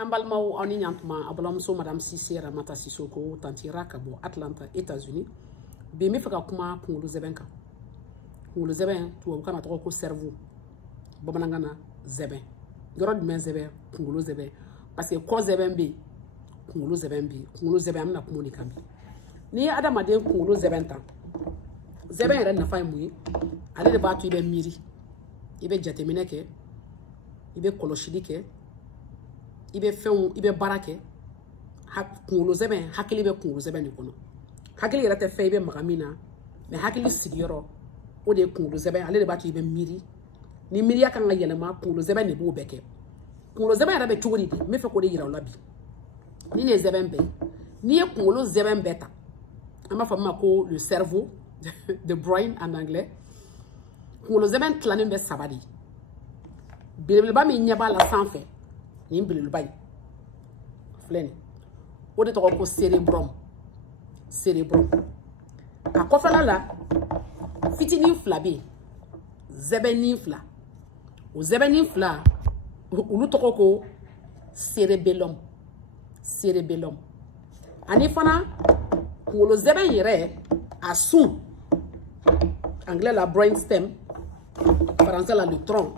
Ambalmao en ignantma ablamso madame Cisse ramata Sissoko tantira kabo Atlanta États-Unis be me faka kuma kungulu zebenka kungulu zeben tu kana to ko cerveau babanangana zeben dorod men zeben kungulu zeben parce que ko zeben be kungulu zeben amna kumoni kambi ni adama de kungulu zeben ta zeben re na fay muyi ale de batu ibe miri ibe jatemine ke ibe koloshidi ke ibe fɛnw ibe barake kungolo zeben hakili be kungolo zeben ni kono hakili yɛrɛ tɛ fɛ ibe magamina mais hakili sigiyɔrɔ o de kungolo zeben ale de b'a to ibe miri ni miriya kan ka yɛlɛma kungolo zeben de b'o bɛɛ kɛ kungolo zeben yɛrɛ bɛ cogo di n bɛ fɛ k'o de yira o la bi ni ne zeben bɛɛ ni ye kungolo zeben bɛɛ ta an b'a fɔ min ma ko le cerveau the brain en anglais kungolo zeben tilanen bɛ saba de belebeleba min ɲɛ b'a la sanfɛ ni belebeleba ye filɛ nin o de tɔgɔ ko cerebrum a kɔfɛla la fitinin fila bɛ yen zɛbɛnin fila o zɛbɛnin fila olu tɔgɔ ko cerebellum ani fana kunkolo zɛbɛn yɛrɛ a sun anglais la brain stem français la le tronc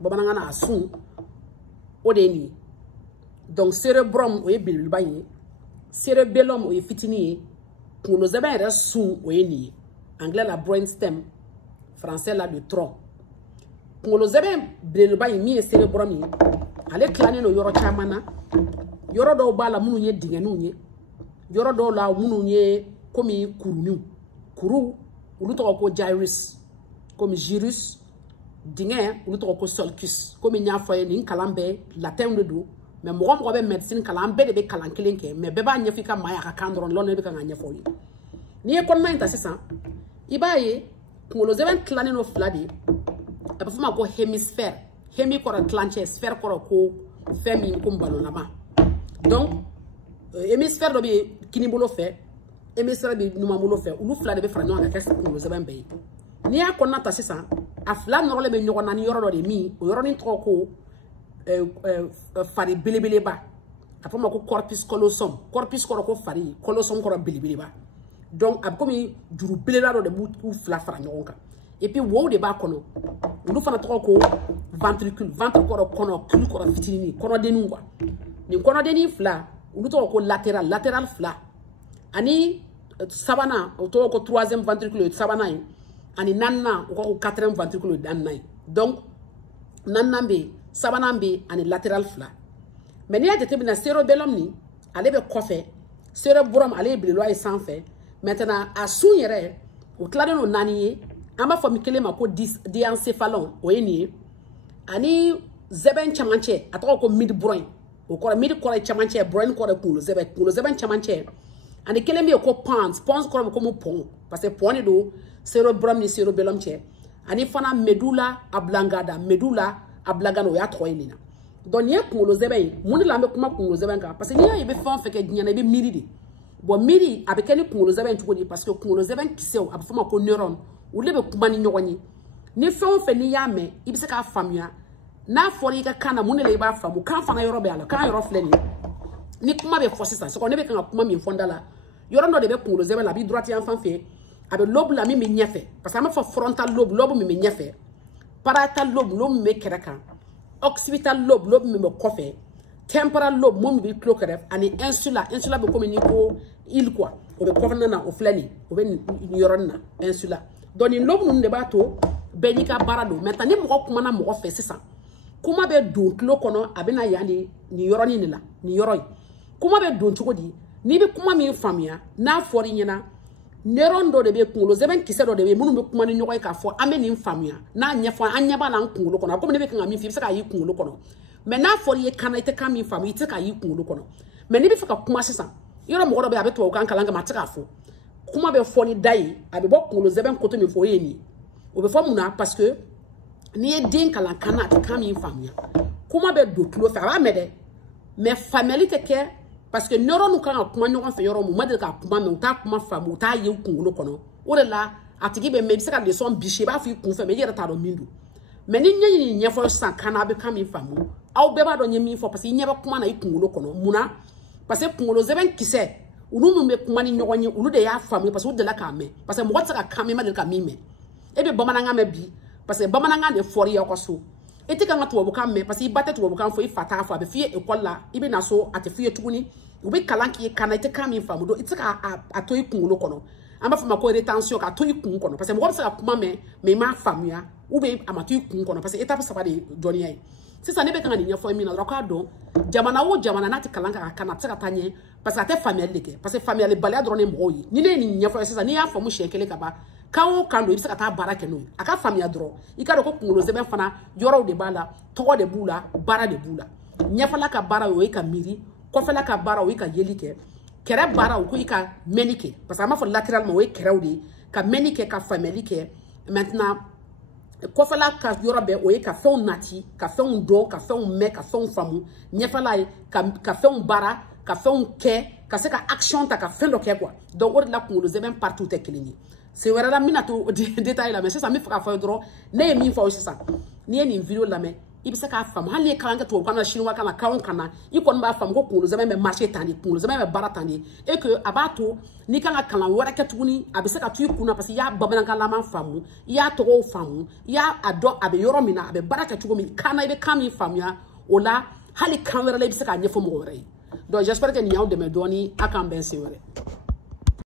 bamanankan na a sun o de ni donc cerebrum o ye belebeleba ye cerebellum o ye fitinin ye kunkolo zɛbɛn yɛrɛ sun o ye ni anglais la brain stem français la le tronc kunkolo zɛbɛn belebeleba ye min ye cerebrum ye ale tilanen do yɔrɔ caman na yɔrɔ dɔw b'a la minnu ye dingɛninw ye yɔrɔ dɔw la minnu ye komi kuruninw kuru olu tɔgɔ ko gyrus komi gyrus dingɛ olu tɔgɔ ko sulcus komi n y'a fɔ ye nin kalan bɛɛ latin de do mais mɔgɔ mɔgɔ bɛ médecine kalan bɛɛ de bɛ kalan kelen kɛ mais bɛɛ b'a ɲɛfɔ i ka maa y'a ka kan dɔrɔn lɔnà de bɛ kan ka ɲɛfɔ ye n'i ye kɔnɔna in ta sisan i b'a ye kunkolo zɛbɛn tilanen do fila de a bɛ fɔ ma ko hémisphère hémi kɔrɔ tilancɛ sphère kɔrɔ ko fɛn min ko balonlama donc hémisphère dɔ bɛ yen kini bolo fɛ hémisphère bɛ numan bolo fɛ olu fila de bɛ fara ɲɔgɔn kan ka kɛ kunkolo zɛbɛn bɛɛ ye n'i y'a kɔnɔna ta sisan a fila nɔrɔlen bɛ ɲɔgɔn na ni yɔrɔ dɔ de min o yɔrɔnin tɔgɔ ko fari belebeleba a fɔ ma ko corpus callosum corpus kɔrɔ ko fari callosum kɔrɔ belebeleba donc a bɛ komi juru belebela dɔ de b'u fila fara ɲɔgɔn kan et puis wo de b'a kɔnɔ olu fana tɔgɔ ko ventricule ventre kɔrɔ kɔnɔ cul kɔrɔ fitinin kɔnɔdenninw quoi nin kɔnɔdennin fila olu tɔgɔ ko latéral fila ani sabanan o tɔgɔ ko troisième ventricule sabanan ye ani naaninan o ko quatrième ventricule naaninan ye donc naaninan bɛ yen sabanan bɛ yen ani latéral fila mais n'i y'a jateminɛ cerebellum ni ale bɛ kɔfɛ cerebrum ale ye belebeleba ye sanfɛ maintenant a sun yɛrɛ o tilalen do naani ye an b'a fɔ min kelen ma ko diencephalon o ye nin ye ani zɛbɛn cɛmancɛ a tɔgɔ ko midbrain o kɔrɔ mid kɔrɔ ye cɛmancɛ brain kɔrɔ ye kunkolo zɛbɛn cɛmancɛ ani kelen bɛ yen ko pons kɔrɔ bɛ komi pɔn parce que pɔn de do cerebrum ni cerebellum cɛ ani fana medulla oblongata o y'a tɔgɔ ye nin na donc nin ye kunkolo zɛbɛn ye mun de la an bɛ kuma kunkolo zɛbɛn kan parce que n'i y'a ye i bɛ fɛn o fɛn kɛ diɲɛ na i bɛ miiri de bon miiri a bɛ kɛ ni kunkolo zɛbɛn cogo di parce que kunkolo zɛbɛn kisɛw a bɛ fɔ ma ko neuron olu de bɛ kuma ni ɲɔgɔn ye ni fɛn o fɛn n'i y'a mɛn i bɛ se k'a faamuya n'a fɔra i ka kan na mun de la i b'a faamu kan fana yɔrɔ bɛ a la kan yɔrɔ filɛ nin ye ni kuma bɛ fɔ sisan sɔgɔ ne bɛ kan ka kuma min fɔ n da la yɔrɔ dɔ de bɛ kunkolo zɛbɛn la a bɛ droite yan fan fɛ a bɛ lobe la min bɛ ɲɛfɛ parce que an b'a fɔ frontal lobe min bɛ ɲɛfɛ parietal lobe min bɛ kɛrɛ kan occipital lobe min bɛ kɔfɛ temporal lobe mun bɛ tulo kɛrɛ ani insula bɛ komi ni ko île quoi o bɛ kɔfɛna na o filɛ nin o bɛ nin yɔrɔnin na insula donc nin lobe ninnu de b'a to bɛɛ n'i ka baara don maintenant ni mɔgɔ kumana mɔgɔ fɛ sisan kuma bɛ don tulo kɔnɔ a bɛ na yan de nin yɔrɔnin de la nin yɔrɔ in kuma bɛ don cogo di n'i bɛ kuma min faamuya n'a fɔra i ɲɛna neuron dɔ de bɛ kunkolo zɛbɛn kisɛ dɔ de bɛ minnu bɛ kuma ni ɲɔgɔn ye k'a fɔ an bɛ nin faamuya n'a ɲɛfɔ an ɲɛ b'a la an kunkolo kɔnɔ a komi ne bɛ kan ka min fɔ i bɛ se k'a y'i kunkolo kɔnɔ mais n'a fɔra i ye kan na i tɛ kan min faamu i tɛ se k'a y'i kunkolo kɔnɔ mais n'i bɛ fɛ ka kuma sisan yɔrɔ mɔgɔ dɔ bɛ yen a bɛ tubabukan kalan kama a tɛ se k'a fɔ kuma bɛ fɔ ni da ye a bɛ bɔ kunkolo zɛbɛn koto min fɔ o ye nin ye o bɛ fɔ mun na parce que n'i ye den kalan kan na a tɛ kan min faamuya kuma bɛ don tulo fɛ a b'a mɛn dɛ mais faamuyali tɛ kɛ parce que neuron kan ka kuma ɲɔgɔn fɛ yɔrɔ mun ma deli ka kuma mɛ u t'a kuma faamu u t'a ye u kunkolo kɔnɔ o de la a tigi bɛ mɛ i bɛ se ka leçon bisi i b'a fɔ i kun fɛ mais i yɛrɛ t'a dɔn min don mais ni nyi ni nyefo san kana be kam infamu aw be ba do nyi mi fo parce que nyeba kuma na ikungulo kono muna parce que kungulo zeben kise unu me kuma ni nyogonye unu de ya famu parce que de la kame parce que mo tsaka kame ma de ka mime ebe bamananga me bi parce que bamananga de fori yakoso eti kan to obukan me parce que ibate to obukan fo ifata fo be fie école la ibe na so ate fie tuguni ube kalanki kana ite kam infamu do itika ato ikungulo kono amba fo mako retention ka to ikun kono parce que mo tsaka kuma me ma famu ya ube amatu ikun kono parce que étape ça va de donia si ça ne be kan ni nyafo mi na rokado jamana wo jamana na ti kalanka kana tsaka tanye parce que ate famille leke parce que famille balé drone moyi ni ne ni nyafo si ça ni ya famu shekele kaba kawo kando ibisa kata barake no aka famille dro ikado ko kungulo zeben fana yoro de bala togo de bula bara de bula nyafala ka bara wo ka miri ko fala ka bara wo ka yelike kere bara wo ko ika menike parce que ma fo latéralement wo kere de ka menike ka famille ke maintenant ko fala ka yoro be wo ka fon nati ka fon do ka fon me ka fon famu nyafala ka fon bara ka fon ke ka se ka action ta ka fon do ke quoi donc on la kungulo zeben partout te kilini c'est vrai la mina to détail là mais c'est ça me fera faire droit né mi fa aussi ça ni une vidéo là mais il se ka femme hali kalanga to kana chinois kana kaon kana i kon ba femme ko kungulo zeben me marché tandi kungulo zeben me bara tandi et que abato ni kana kala wara ketuni abise ka tu kuna parce ya babananga la man famu ya to famu ya ado abe yoro mina abe baraka tugo mi kana ibe kami famu ya ola hali kamera la ibise ka nyefo mo wore donc j'espère que ni yaw de me doni akan ben c'est vrai